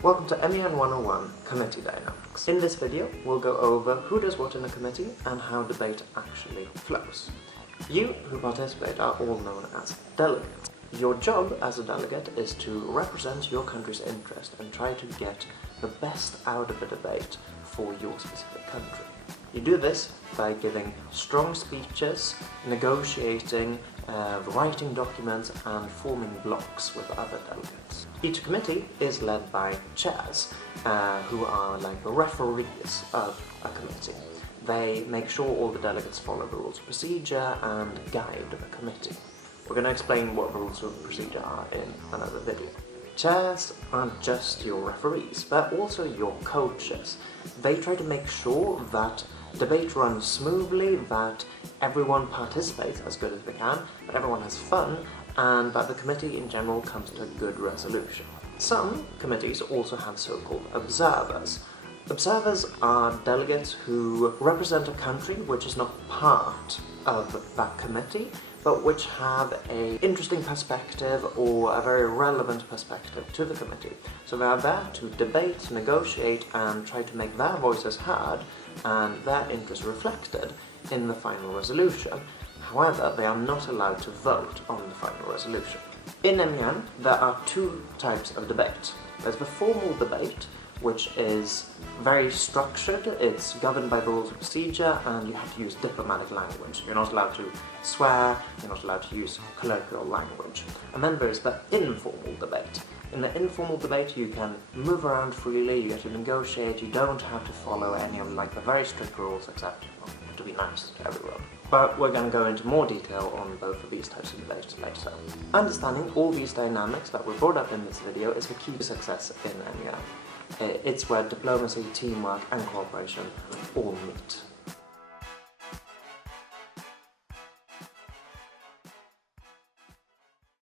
Welcome to MUN 101 Committee Dynamics. In this video, we'll go over who does what in a committee and how debate actually flows. You who participate are all known as delegates. Your job as a delegate is to represent your country's interest and try to get the best out of a debate for your specific country. You do this by giving strong speeches, negotiating, writing documents and forming blocks with other delegates. Each committee is led by chairs, who are like the referees of a committee. They make sure all the delegates follow the rules of procedure and guide the committee. We're going to explain what the rules of procedure are in another video. Chairs aren't just your referees, but also your coaches. They try to make sure that debate runs smoothly, that everyone participates as good as they can, that everyone has fun, and that the committee in general comes to a good resolution. Some committees also have so-called observers. Observers are delegates who represent a country which is not part of that committee, but which have an interesting perspective or a very relevant perspective to the committee. So they are there to debate, negotiate, and try to make their voices heard and their interests reflected in the final resolution. However, they are not allowed to vote on the final resolution. In MUN, there are two types of debate. There's the formal debate, which is very structured, it's governed by the rules of procedure, and you have to use diplomatic language. You're not allowed to swear, you're not allowed to use colloquial language. And then there's the informal debate. In the informal debate, you can move around freely, you get to negotiate, you don't have to follow any of the very strict rules, except to be nice to everyone. But we're going to go into more detail on both of these types of debates later. Understanding all these dynamics that were brought up in this video is the key to success in MUN. It's where diplomacy, teamwork and cooperation all meet.